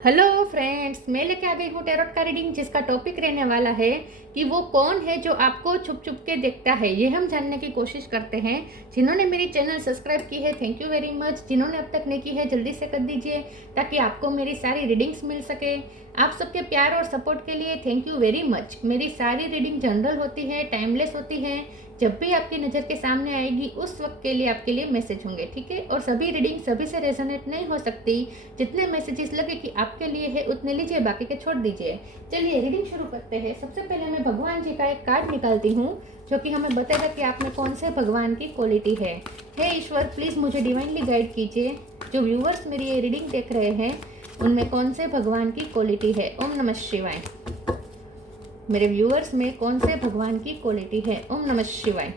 Hello friends, मैं लेके आ गई हूँ टैरोट का रीडिंग, जिसका टॉपिक रहने वाला है कि वो कौन है जो आपको छुप छुप के देखता है। ये हम जानने की कोशिश करते हैं। जिन्होंने मेरी चैनल सब्सक्राइब की है, थैंक यू वेरी मच। जिन्होंने अब तक नहीं की है, जल्दी से कर दीजिए ताकि आपको मेरी सारी रीडिंग्स मिल सके। आप सबके प्यार और सपोर्ट के लिए थैंक यू वेरी मच। मेरी सारी रीडिंग जनरल होती है, टाइमलेस होती है। जब भी आपकी नज़र के सामने आएगी उस वक्त के लिए आपके लिए मैसेज होंगे, ठीक है। और सभी रीडिंग सभी से रेजोनेट नहीं हो सकती। जितने मैसेजेस लगे कि आपके लिए है उतने लीजिए, बाकी के छोड़ दीजिए। चलिए रीडिंग शुरू करते हैं। सबसे पहले मैं भगवान जी का एक कार्ड निकालती हूँ जो कि हमें बताएगा कि आप में कौन से भगवान की क्वालिटी है। हे ईश्वर, प्लीज़ मुझे डिवाइनली गाइड कीजिए। जो व्यूवर्स मेरी ये रीडिंग देख रहे हैं उनमें कौन से भगवान की क्वालिटी है। ओम नमः शिवाय। मेरे व्यूअर्स में कौन से भगवान की क्वालिटी है। ओम नमः शिवाय।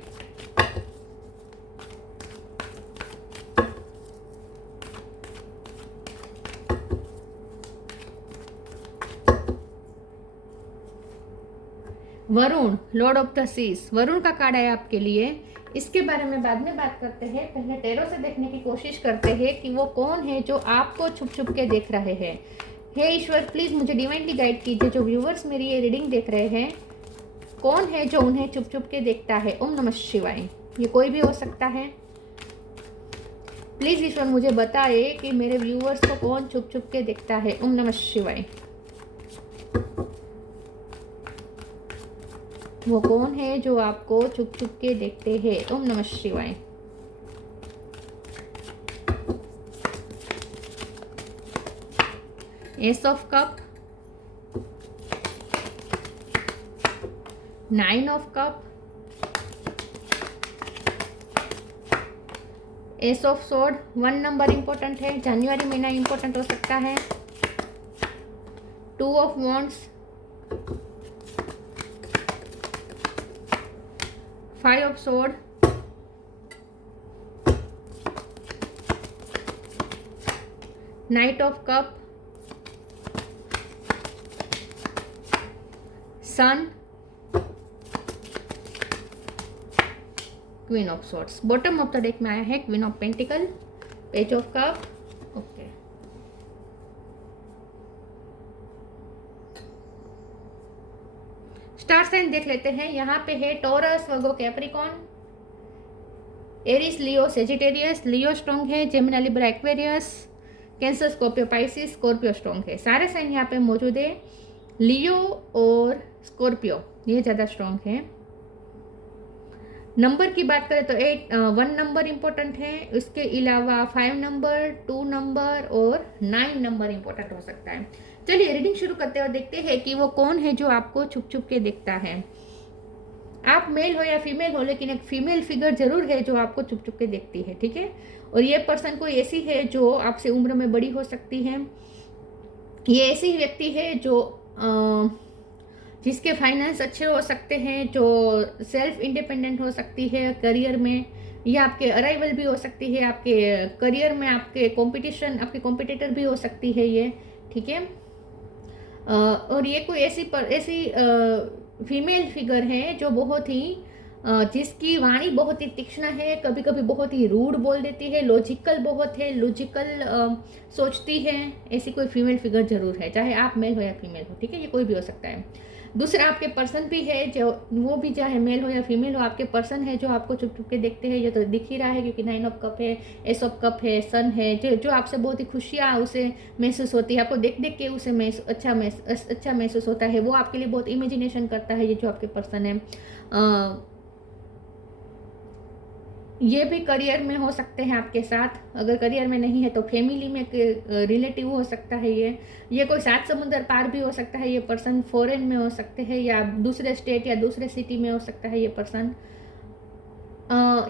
Varun, lord of the seas, Varun का कार्ड है आपके लिए। इसके बारे में बाद में बात करते हैं। पहले टैरो से देखने की कोशिश करते हैं कि वो कौन है जो आपको छुप छुप के देख रहे हैं। हे ईश्वर, प्लीज़ मुझे डिवाइनली गाइड कीजिए। जो व्यूवर्स मेरी ये रीडिंग देख रहे हैं, कौन है जो उन्हें छुप छुप के देखता है। ओम नमः शिवाय। ये कोई भी हो सकता है। प्लीज़ ईश्वर मुझे बताए कि मेरे व्यूवर्स को कौन छुप छुप के देखता है। ओम नमः शिवाय। वो कौन है जो आपको छुप छुप के देखते हैं। ओम नमः शिवाय। Ace of cup, 9 of cup, ace of sword. 1 number important है, जनवरी महीना इंपॉर्टेंट हो सकता है। 2 of wands, 5 of sword, knight of cup, sun, queen of swords. Bottom of the deck में आया है queen of pentacle, page of cup. Okay, star sign देख लेते हैं। यहाँ पे है Taurus, Virgo, Capricorn, Aries, Leo, Sagittarius. Leo strong है, Gemini, Libra, Aquarius, cancer, Scorpio, Pisces. Scorpio strong है। सारे साइन यहाँ पे मौजूद है। लियो और स्कॉर्पियो ये ज़्यादा स्ट्रॉन्ग है। नंबर की बात करें तो 1 नंबर इंपॉर्टेंट है। उसके अलावा 5 नंबर, 2 नंबर और 9 नंबर इंपॉर्टेंट हो सकता है। चलिए रीडिंग शुरू करते हैं और देखते हैं कि वो कौन है जो आपको छुप छुप के देखता है। आप मेल हो या फीमेल हो, लेकिन एक फीमेल फिगर जरूर है जो आपको छुप छुप के देखती है, ठीक है। और ये पर्सन कोई ऐसी है जो आपसे उम्र में बड़ी हो सकती है। ये ऐसी व्यक्ति है जो जिसके फाइनेंस अच्छे हो सकते हैं, जो सेल्फ इंडिपेंडेंट हो सकती है करियर में, या आपके अराइवल भी हो सकती है आपके करियर में, आपके कंपटीशन, आपके कॉम्पिटिटर भी हो सकती है ये, ठीक है। और ये कोई ऐसी फीमेल फिगर है जो बहुत ही जिसकी वाणी बहुत ही तीक्ष्ण है, कभी कभी बहुत ही रूड बोल देती है, लॉजिकल बहुत है, लॉजिकल सोचती है। ऐसी कोई फीमेल फिगर जरूर है, चाहे आप मेल हो या फीमेल हो, ठीक है। ये कोई भी हो सकता है। दूसरा आपके पर्सन भी है, जो वो भी चाहे मेल हो या फीमेल हो, आपके पर्सन है जो आपको छुप छुप के देखते हैं। ये तो दिख ही रहा है क्योंकि 9 ऑफ कप है, एस ऑफ कप है, सन है, जो आपसे बहुत ही खुशियाँ उसे महसूस होती है। आपको देख देख के उसे अच्छा महसूस होता है। वो आपके लिए बहुत इमेजिनेशन करता है, ये जो आपके पर्सन है। ये भी करियर में हो सकते हैं आपके साथ। अगर करियर में नहीं है तो फैमिली में रिलेटिव हो सकता है। ये कोई 7 समुंदर पार भी हो सकता है। ये पर्सन फॉरेन में हो सकते हैं या दूसरे स्टेट या दूसरे सिटी में हो सकता है ये पर्सन।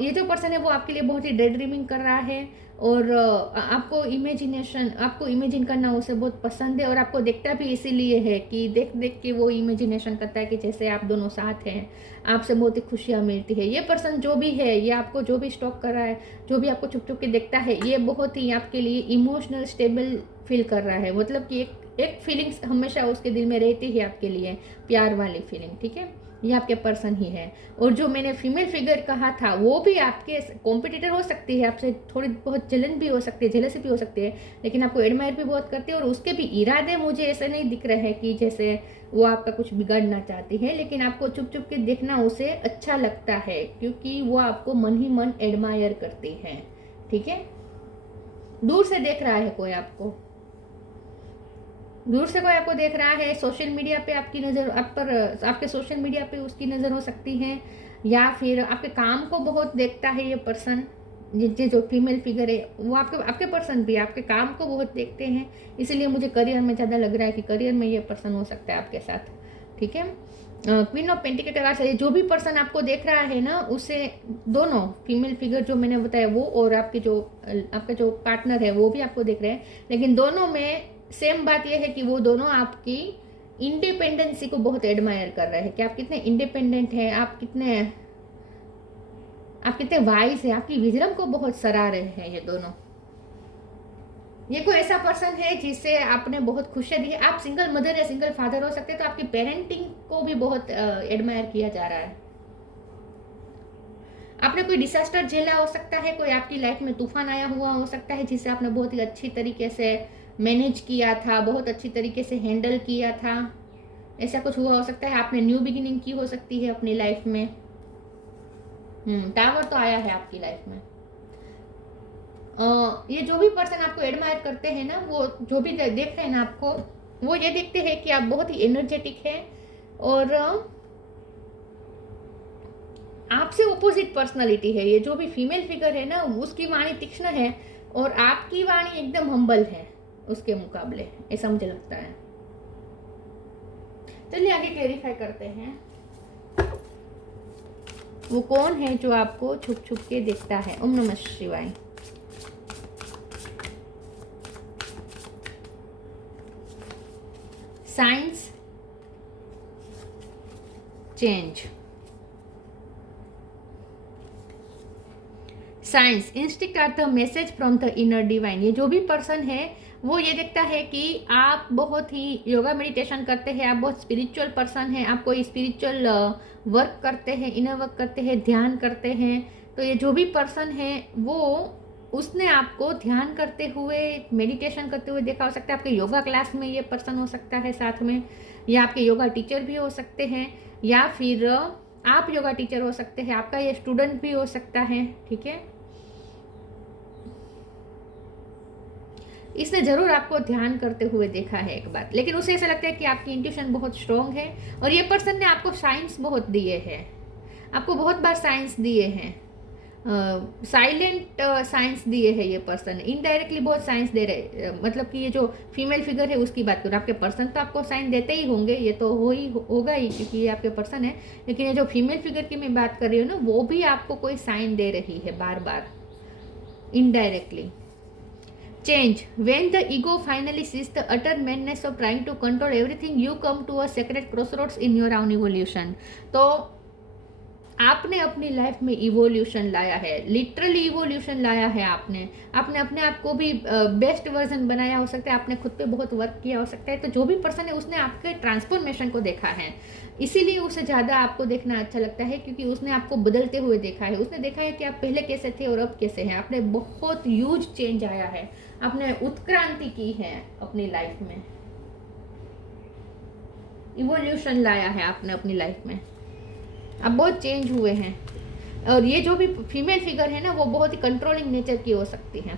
ये जो पर्सन है वो आपके लिए बहुत ही डे ड्रीमिंग कर रहा है और आपको इमेजिन करना उसे बहुत पसंद है। और आपको देखता भी इसीलिए है कि देख देख के वो इमेजिनेशन करता है कि जैसे आप दोनों साथ हैं, आपसे बहुत ही खुशियाँ मिलती है। ये पर्सन जो भी है, ये आपको जो भी स्टॉक कर रहा है, जो भी आपको छुप छुप के देखता है, ये बहुत ही आपके लिए इमोशनल स्टेबल फील कर रहा है, मतलब कि एक फीलिंग्स हमेशा उसके दिल में रहती है आपके लिए, प्यार वाली फीलिंग, ठीक है। ये आपके पर्सन ही है। और जो मैंने फीमेल फिगर कहा था वो भी आपके कॉम्पिटिटर हो सकती है, आपसे थोड़ी बहुत जलन भी हो सकती है, जेलसी भी हो सकती है, लेकिन आपको एडमायर भी बहुत करती है। और उसके भी इरादे मुझे ऐसे नहीं दिख रहे हैं कि जैसे वो आपका कुछ बिगाड़ना चाहती है, लेकिन आपको चुप चुप के देखना उसे अच्छा लगता है, क्योंकि वो आपको मन ही मन एडमायर करती है, ठीक है। दूर से देख रहा है कोई आपको, दूर से कोई आपको देख रहा है। सोशल मीडिया पे आपकी नज़र आप पर, आपके सोशल मीडिया पे उसकी नज़र हो सकती है, या फिर आपके काम को बहुत देखता है ये पर्सन। ये जो फीमेल फिगर है वो आपके पर्सन भी आपके काम को बहुत देखते हैं, इसीलिए मुझे करियर में ज़्यादा लग रहा है कि करियर में ये पर्सन हो सकता है आपके साथ, ठीक है। क्वीन ऑफ पेंटिकल के कार्ड, जो भी पर्सन आपको देख रहा है ना, उसे दोनों फीमेल फिगर जो मैंने बताया वो और आपका जो पार्टनर है वो भी आपको देख रहे हैं, लेकिन दोनों में सेम बात यह है कि वो दोनों आपकी इंडिपेंडेंसी को बहुत एडमायर कर रहे हैं कि आप कितने इंडिपेंडेंट हैं, आप कितने वाइज हैं, आपकी विजडम को बहुत सराह रहे हैं ये दोनों। ये कोई ऐसा पर्सन है जिससे आपने बहुत खुशियां दी है। आप सिंगल मदर या सिंगल फादर हो सकते हैं, तो आपकी पेरेंटिंग को भी बहुत एडमायर किया जा रहा है। आपने कोई डिजास्टर झेला हो सकता है, कोई आपकी लाइफ में तूफान आया हुआ हो सकता है जिसे आपने बहुत ही अच्छी तरीके से मैनेज किया था, बहुत अच्छी तरीके से हैंडल किया था, ऐसा कुछ हुआ हो सकता है। आपने न्यू बिगिनिंग की हो सकती है अपनी लाइफ में। टावर तो आया है आपकी लाइफ में। ये जो भी पर्सन आपको एडमायर करते हैं ना, वो जो भी देख रहे हैं ना आपको, वो ये देखते हैं कि आप बहुत ही एनर्जेटिक हैं और आपसे ओपोजिट पर्सनालिटी है। ये जो भी फीमेल फिगर है ना, उसकी वाणी तीक्ष्ण है और आपकी वाणी एकदम हम्बल है उसके मुकाबले, ऐसा मुझे लगता है। चलिए आगे क्लेरिफाई करते हैं, वो कौन है जो आपको छुप छुप के देखता है। ओम नमः शिवाय। Signs change, signs instinct are the message from the inner divine. ये जो भी पर्सन है वो ये देखता है कि आप बहुत ही योगा मेडिटेशन करते हैं, आप बहुत स्पिरिचुअल पर्सन हैं, आप कोई स्पिरिचुअल वर्क करते हैं, इनर वर्क करते हैं, ध्यान करते हैं। तो ये जो भी पर्सन है वो उसने आपको ध्यान करते हुए, मेडिटेशन करते हुए देखा हो सकता है। आपके योगा क्लास में ये पर्सन हो सकता है साथ में, या आपके योगा टीचर भी हो सकते हैं, या फिर आप योगा टीचर हो सकते हैं, आपका ये स्टूडेंट भी हो सकता है, ठीक है। इसने जरूर आपको ध्यान करते हुए देखा है एक बार, लेकिन उसे ऐसा लगता है कि आपकी इंट्यूशन बहुत स्ट्रॉन्ग है और ये पर्सन ने आपको साइंस बहुत दिए हैं, आपको बहुत बार साइंस दिए हैं, साइलेंट साइंस दिए हैं ये पर्सन, इनडायरेक्टली बहुत साइंस दे रहे। मतलब कि ये जो फीमेल फिगर है उसकी बात करूँ, आपके पर्सन तो आपको साइन देते ही होंगे, ये तो होगा ही क्योंकि ये आपके पर्सन है, लेकिन ये जो फीमेल फिगर की मैं बात कर रही हूँ ना, वो भी आपको कोई साइन दे रही है बार बार indirectly. Change. When the ego finally sees the utter madness of trying to control everything, you come to a sacred crossroads in your own evolution. तो आपने अपनी लाइफ में इवोल्यूशन लाया है, लिटरली इवोल्यूशन लाया है। आपने अपने आप को भी बेस्ट वर्जन बनाया हो सकता है, आपने खुद पे बहुत वर्क किया हो सकता है। तो जो भी पर्सन है उसने आपके ट्रांसफॉर्मेशन को देखा है, इसीलिए उसे ज़्यादा आपको देखना अच्छा लगता है, क्योंकि उसने आपको बदलते हुए देखा है। उसने देखा है कि आप पहले कैसे थे और अब कैसे हैं। आपने बहुत ह्यूज चेंज आया है, आपने उत्क्रांति की है अपनी लाइफ में, इवोल्यूशन लाया है आपने अपनी लाइफ में, आप बहुत चेंज हुए हैं। और ये जो भी फीमेल फिगर है ना, वो बहुत ही कंट्रोलिंग नेचर की हो सकती है।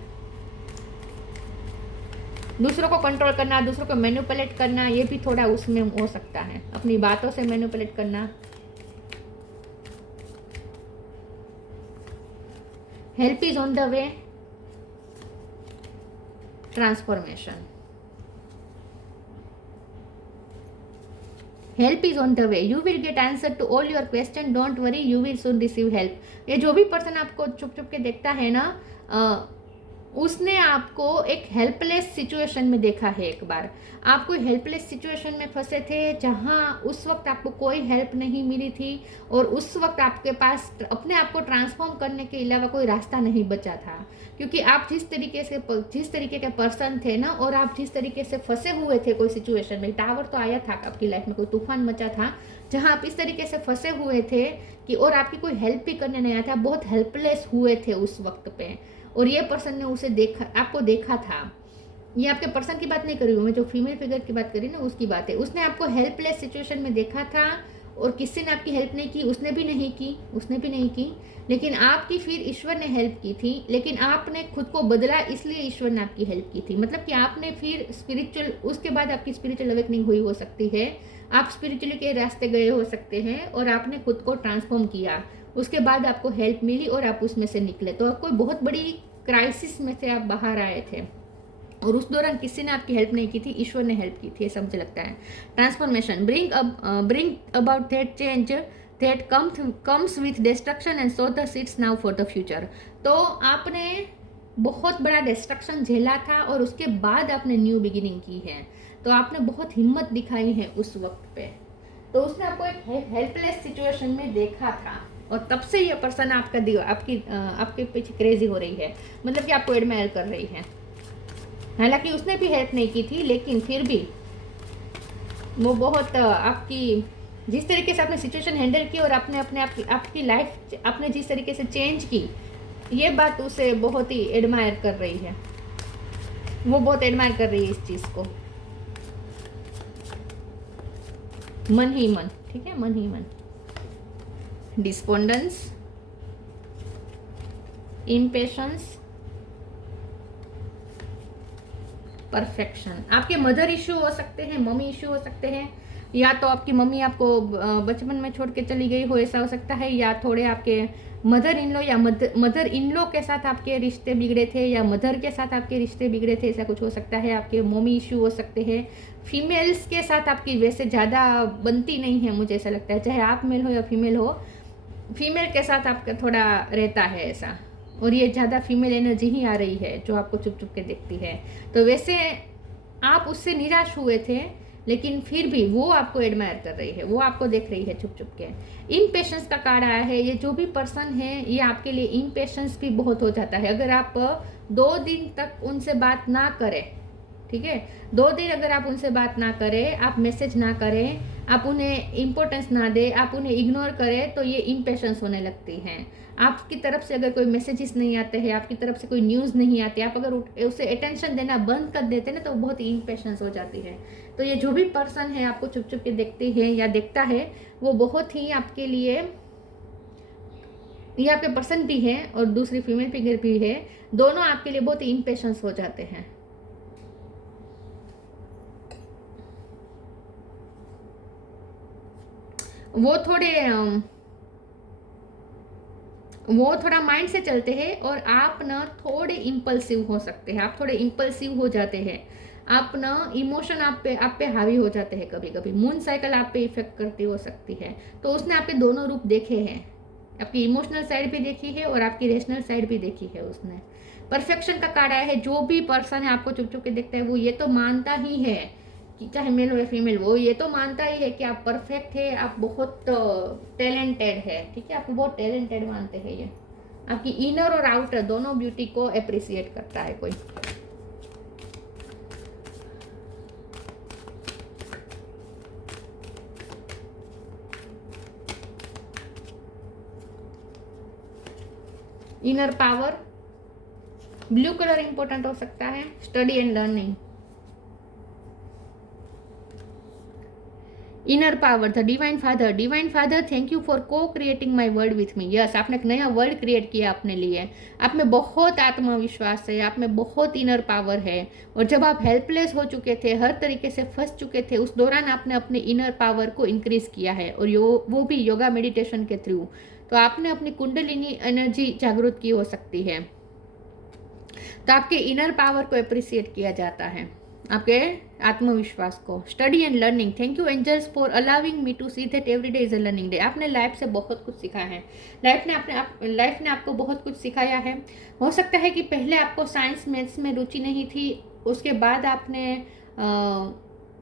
दूसरों को कंट्रोल करना, दूसरों को मैनिपुलेट करना, ये भी थोड़ा उसमें हो सकता है, अपनी बातों से मैनिपुलेट करना। Help is on the way, transformation, help is on the way, you will get answer to all your question, don't worry, you will soon receive help. ये जो भी पर्सन आपको चुप चुप के देखता है ना, उसने आपको एक हेल्पलेस सिचुएशन में देखा है। एक बार आप कोई हेल्पलेस सिचुएशन में फंसे थे जहां उस वक्त आपको कोई हेल्प नहीं मिली थी और उस वक्त आपके पास अपने आप को ट्रांसफॉर्म करने के अलावा कोई रास्ता नहीं बचा था, क्योंकि आप जिस तरीके के पर्सन थे ना, और आप जिस तरीके से फंसे हुए थे कोई सिचुएशन में, टावर तो आया था आपकी लाइफ में, कोई तूफान मचा था जहां आप इस तरीके से फंसे हुए थे कि और आपकी कोई हेल्प भी करने नहीं आया था, बहुत हेल्पलेस हुए थे उस वक्त पे, और ये पर्सन ने उसे देखा, आपको देखा था। ये आपके पर्सन की बात नहीं कर रही हूँ मैं, जो फीमेल फिगर की बात करी ना उसकी बात है। उसने आपको हेल्पलेस सिचुएशन में देखा था और किसी ने आपकी हेल्प नहीं की, उसने भी नहीं की, लेकिन आपकी फिर ईश्वर ने हेल्प की थी, लेकिन आपने खुद को बदला, इसलिए ईश्वर ने आपकी हेल्प की थी। मतलब कि आपने फिर स्पिरिचुअल, उसके बाद आपकी स्पिरिचुअल अवेकनिंग हुई हो सकती है, आप स्पिरिचुअली के रास्ते गए हो सकते हैं और आपने खुद को ट्रांसफॉर्म किया, उसके बाद आपको हेल्प मिली और आप उसमें से निकले। तो आप कोई बहुत बड़ी क्राइसिस में से आप बाहर आए थे और उस दौरान किसी ने आपकी हेल्प नहीं की थी, ईश्वर ने हेल्प की थी, ऐसा मुझे लगता है। Transformation bring about that change that comes with destruction and so the seeds now for the future. तो आपने बहुत बड़ा डिस्ट्रक्शन झेला था और उसके बाद आपने न्यू बिगिनिंग की है, तो आपने बहुत हिम्मत दिखाई है उस वक्त पे। तो उसने आपको एक हेल्पलेस सिचुएशन में देखा था और तब से ये पर्सन आपके पीछे क्रेजी हो रही है, मतलब कि आपको एडमायर कर रही है। हालांकि उसने भी हेल्प नहीं की थी, लेकिन फिर भी वो बहुत आपकी जिस तरीके से आपने सिचुएशन हैंडल की और आपने आपकी लाइफ आपने जिस तरीके से चेंज की, ये बात उसे बहुत ही एडमायर कर रही है, वो बहुत एडमायर कर रही है इस चीज़ को, मन ही मन, ठीक है, मन ही मन। Despondence, impatience, perfection. आपके मदर इशू हो सकते हैं, मम्मी इशू हो सकते हैं, या तो आपकी मम्मी आपको बचपन में छोड़ के चली गई हो, ऐसा हो सकता है, या थोड़े आपके मदर इन लॉ या मदर इन लॉ के साथ आपके रिश्ते बिगड़े थे, या मदर के साथ आपके रिश्ते बिगड़े थे, ऐसा कुछ हो सकता है। आपके मम्मी इशू हो सकते हैं। फीमेल्स के साथ आपकी वैसे ज़्यादा बनती नहीं है, मुझे ऐसा लगता है, चाहे आप मेल हो या फीमेल हो, फीमेल के साथ आपका थोड़ा रहता है ऐसा, और ये ज़्यादा फीमेल एनर्जी ही आ रही है जो आपको चुप चुप के देखती है। तो वैसे आप उससे निराश हुए थे, लेकिन फिर भी वो आपको एडमायर कर रही है, वो आपको देख रही है छुप छुप के। इम्पेशंस का कार्ड आया है, ये जो भी पर्सन है ये आपके लिए इम्पेशंस भी बहुत हो जाता है। अगर आप 2 दिन तक उनसे बात ना करें, ठीक है, 2 दिन अगर आप उनसे बात ना करें, आप मैसेज ना करें, आप उन्हें इम्पोर्टेंस ना दें, आप उन्हें इग्नोर करें, तो ये इम्पेशंस होने लगती हैं। आपकी तरफ से अगर कोई मैसेजेस नहीं आते हैं, आपकी तरफ से कोई न्यूज़ नहीं आती, आप अगर उसे अटेंशन देना बंद कर देते हैं ना, तो बहुत ही इम्पेशंस हो जाती है। तो ये जो भी पर्सन है आपको चुप चुप के देखते हैं या देखता है, वो बहुत ही आपके लिए, ये आपके पर्सन भी है और दूसरी फीमेल फिगर भी है, दोनों आपके लिए बहुत ही इम्पेशंस हो जाते हैं। वो थोड़ा माइंड से चलते हैं और आप ना थोड़े इम्पल्सिव हो सकते हैं, आप थोड़े इम्पल्सिव हो जाते हैं, आप ना इमोशन आप पे हावी हो जाते हैं, कभी कभी मून साइकिल आप पे इफेक्ट करती हो सकती है। तो उसने आपके दोनों रूप देखे हैं, आपकी इमोशनल साइड भी देखी है और आपकी रेशनल साइड भी देखी है उसने। परफेक्शन का कार्ड आया है, जो भी पर्सन है आपको चुप चुप के देखता है, वो ये तो मानता ही है कि चाहे मेल हो या फीमेल, वो ये तो मानता ही है कि आप परफेक्ट है, आप बहुत टैलेंटेड है, ठीक है, आपको बहुत टैलेंटेड मानते हैं। ये आपकी इनर और आउटर दोनों ब्यूटी को अप्रिसिएट करता है कोई। Inner power, blue colour important हो सकता है, study and learning. Inner power, the divine father, thank you for को creating my world with me. Yes, आपने एक नया वर्ल्ड क्रिएट किया अपने लिए, आप में बहुत आत्मविश्वास है, आप में बहुत इनर पावर है, और जब आप हेल्पलेस हो चुके थे, हर तरीके से फंस चुके थे, उस दौरान आपने अपने इनर पावर को इंक्रीज किया है, और वो भी योगा मेडिटेशन के थ्रू। तो आपने अपनी कुंडलिनी एनर्जी जागृत की हो सकती है, तो आपके इनर पावर को अप्रिसिएट किया जाता है। आपके आत्मविश्वास को। Study and learning, thank you angels for allowing me to see that every day is a learning day. आपने लाइफ से बहुत कुछ सीखा है, लाइफ ने आपको बहुत कुछ सिखाया है। हो सकता है कि पहले आपको साइंस मैथ्स में रुचि नहीं थी, उसके बाद आपने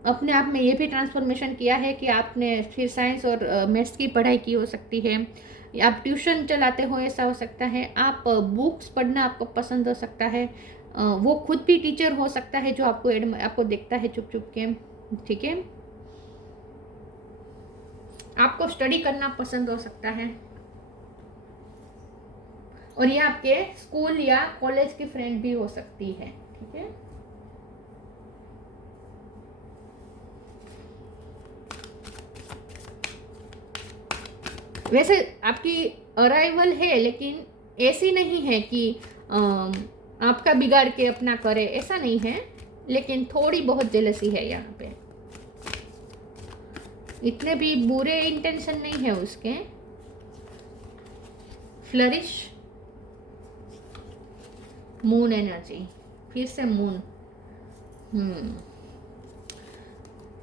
अपने आप में ये भी ट्रांसफॉर्मेशन किया है कि आपने फिर साइंस और मैथ्स की पढ़ाई की हो सकती है, आप ट्यूशन चलाते हो ऐसा हो सकता है, आप बुक्स पढ़ना आपको पसंद हो सकता है, वो खुद भी टीचर हो सकता है जो आपको देखता है चुप चुप के, ठीक है। आपको स्टडी करना पसंद हो सकता है, और ये आपके स्कूल या कॉलेज की फ्रेंड भी हो सकती है, ठीक है। वैसे आपकी अराइवल है, लेकिन ऐसी नहीं है कि आपका बिगाड़ के अपना करे, ऐसा नहीं है, लेकिन थोड़ी बहुत जेलसी है यहाँ पे। इतने भी बुरे इंटेंशन नहीं है उसके। फ्लरिश, मून एनर्जी, फिर से moon.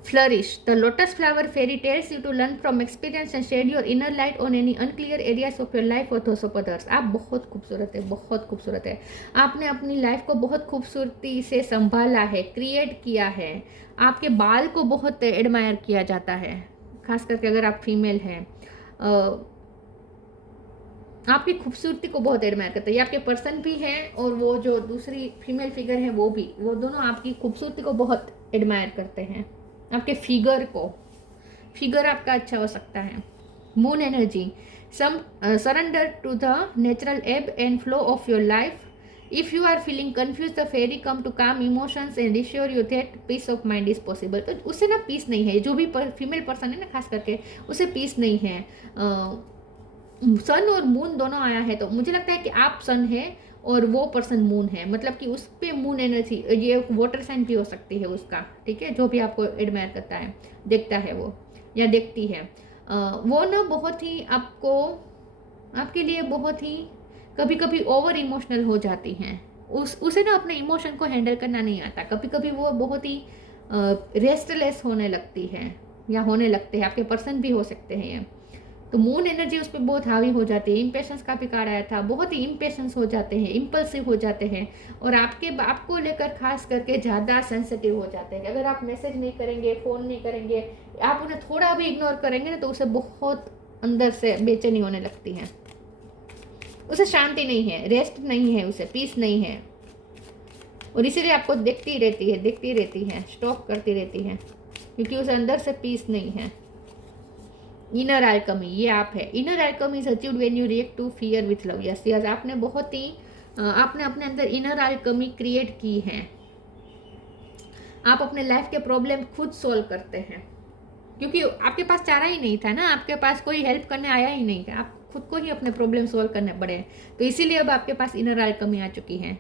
Flourish. The lotus flower fairy tells you to learn from experience and shed your inner light on any unclear areas of your life or those of others. आप बहुत खूबसूरत है, बहुत खूबसूरत है। आपने अपनी लाइफ को बहुत खूबसूरती से संभाला है, क्रिएट किया है। आपके बाल को बहुत एडमायर किया जाता है, खास करके अगर आप फीमेल हैं। आपकी खूबसूरती को बहुत एडमायर करते हैं। ये आपके पर्सन भी हैं, और वो जो दूसरी फीमेल फिगर है वो भी, वो दोनों आपकी खूबसूरती को बहुत एडमायर करते हैं, आपके फिगर आपका अच्छा हो सकता है। Moon energy, surrender to the natural ebb and flow of your life. If you are feeling confuse the fairy come to calm emotions and reassure you that peace of mind is possible. तो उससे ना piece नहीं है, जो भी female person है ना खास करके, उसे पीस नहीं है। सन और मून दोनों आया है, तो मुझे लगता है कि आप सन है और वो पर्सन मून है, मतलब कि उस पर मून एनर्जी, ये वाटर साइन भी हो सकती है उसका, ठीक है, जो भी आपको एडमायर करता है, देखता है वो या देखती है, वो ना बहुत ही आपके लिए बहुत ही कभी कभी ओवर इमोशनल हो जाती हैं। उसे ना अपने इमोशन को हैंडल करना नहीं आता। कभी कभी वो बहुत ही रेस्टलेस होने लगती है या होने लगते हैं, आपके पर्सन भी हो सकते हैं ये। तो मून एनर्जी उस पर बहुत हावी हो जाती है। इम्पेशंस का भी कार्ड आया था, बहुत ही इम्पेशंस हो जाते हैं, इम्पल्सिव हो जाते हैं, और आपको लेकर खास करके ज़्यादा सेंसिटिव हो जाते हैं। अगर आप मैसेज नहीं करेंगे, फ़ोन नहीं करेंगे, आप उन्हें थोड़ा भी इग्नोर करेंगे ना, तो उसे बहुत अंदर से बेचैनी होने लगती है, उसे शांति नहीं है, रेस्ट नहीं है, उसे पीस नहीं है, और इसीलिए आपको देखती रहती है, स्टॉक करती रहती है, क्योंकि उसे अंदर से पीस नहीं है। इनर एल्केमी, ये आप है। Inner alchemy is achieved when you react to fear with love. Yes yes, आपने अपने अंदर इनर एल्केमी क्रिएट की है। आप अपने लाइफ के प्रॉब्लम खुद सॉल्व करते हैं, क्योंकि आपके पास चारा ही नहीं था ना, आपके पास कोई हेल्प करने आया ही नहीं था, आप खुद को ही अपने प्रॉब्लम सॉल्व करने पड़े, तो इसीलिए अब आपके पास इनर एल्केमी आ चुकी है।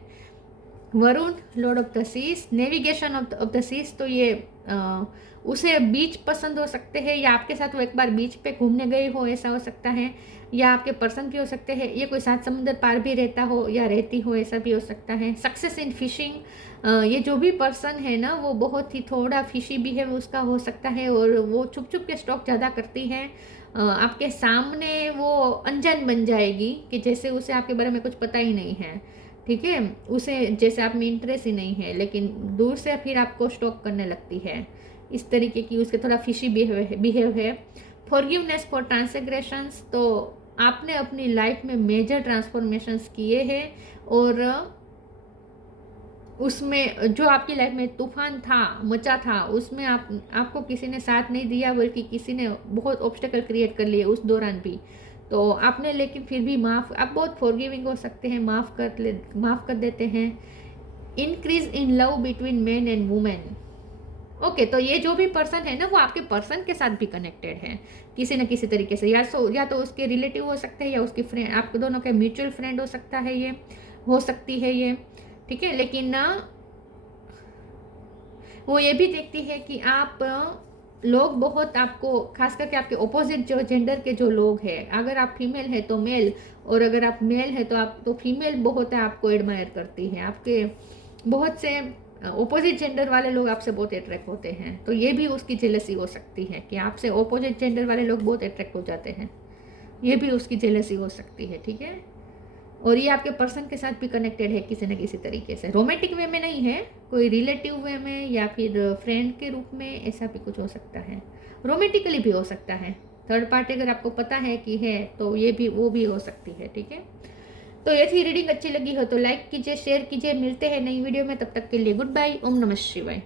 Varun, lord of the seas, navigation of the seas, तो ये उसे बीच पसंद हो सकते हैं, या आपके साथ वो एक बार बीच पे घूमने गए हो, ऐसा हो सकता है, या आपके पर्सन भी हो सकते हैं, ये कोई सात समुद्र पार भी रहता हो या रहती हो, ऐसा भी हो सकता है। सक्सेस इन फिशिंग, ये जो भी पर्सन है ना, वो बहुत ही थोड़ा फिशी बिहेव उसका हो सकता है, और वो छुप छुप के स्टॉक ज़्यादा करती है। आपके सामने वो अनजान बन जाएगी कि जैसे उसे आपके बारे में कुछ पता ही नहीं है, ठीक है, उसे जैसे आप में इंटरेस्ट ही नहीं है, लेकिन दूर से फिर आपको स्टॉक करने लगती है, इस तरीके की उसके थोड़ा फिशी बिहेव है। फॉरगिवनेस फॉर ट्रांसग्रेशंस, तो आपने अपनी लाइफ में मेजर ट्रांसफॉर्मेशंस किए हैं, और उसमें जो आपकी लाइफ में तूफान मचा था, उसमें आपको किसी ने साथ नहीं दिया, बल्कि किसी ने बहुत ऑब्स्टेकल क्रिएट कर लिए उस दौरान भी, तो आपने लेकिन फिर भी आप बहुत फॉरगिविंग हो सकते हैं, माफ़ कर देते हैं। Increase in love between man and women. Okay, तो ये जो भी पर्सन है ना, वो आपके पर्सन के साथ भी कनेक्टेड है किसी न किसी तरीके से, या तो उसके रिलेटिव हो सकते हैं, या उसकी फ्रेंड, आपके दोनों के म्यूचुअल फ्रेंड हो सकता है, ये हो सकती है ये, ठीक है। लेकिन ना वो ये भी देखती है कि आप लोग बहुत आपको, खास करके आपके ऑपोजिट जो जेंडर के जो लोग हैं, अगर आप फीमेल है तो मेल, और अगर आप मेल है तो फीमेल बहुत है आपको एडमायर करती है। आपके बहुत से ऑपोजिट जेंडर वाले लोग आपसे बहुत अट्रैक्ट होते हैं, तो ये भी उसकी जेलसी हो सकती है कि आपसे ऑपोजिट जेंडर वाले लोग बहुत अट्रैक्ट हो जाते हैं, ये भी उसकी जेलसी हो सकती है, ठीक है। और ये आपके पर्सन के साथ भी कनेक्टेड है किसी न किसी तरीके से, रोमांटिक वे में नहीं है, कोई रिलेटिव वे में या फिर फ्रेंड के रूप में, ऐसा भी कुछ हो सकता है। रोमांटिकली भी हो सकता है, थर्ड पार्टी अगर आपको पता है कि है तो ये भी वो भी हो सकती है, ठीक है। तो ये थी रीडिंग, अच्छी लगी हो तो लाइक कीजिए, शेयर कीजिए, मिलते हैं नई वीडियो में, तब तक के लिए गुड बाय, ओम नमः शिवाय।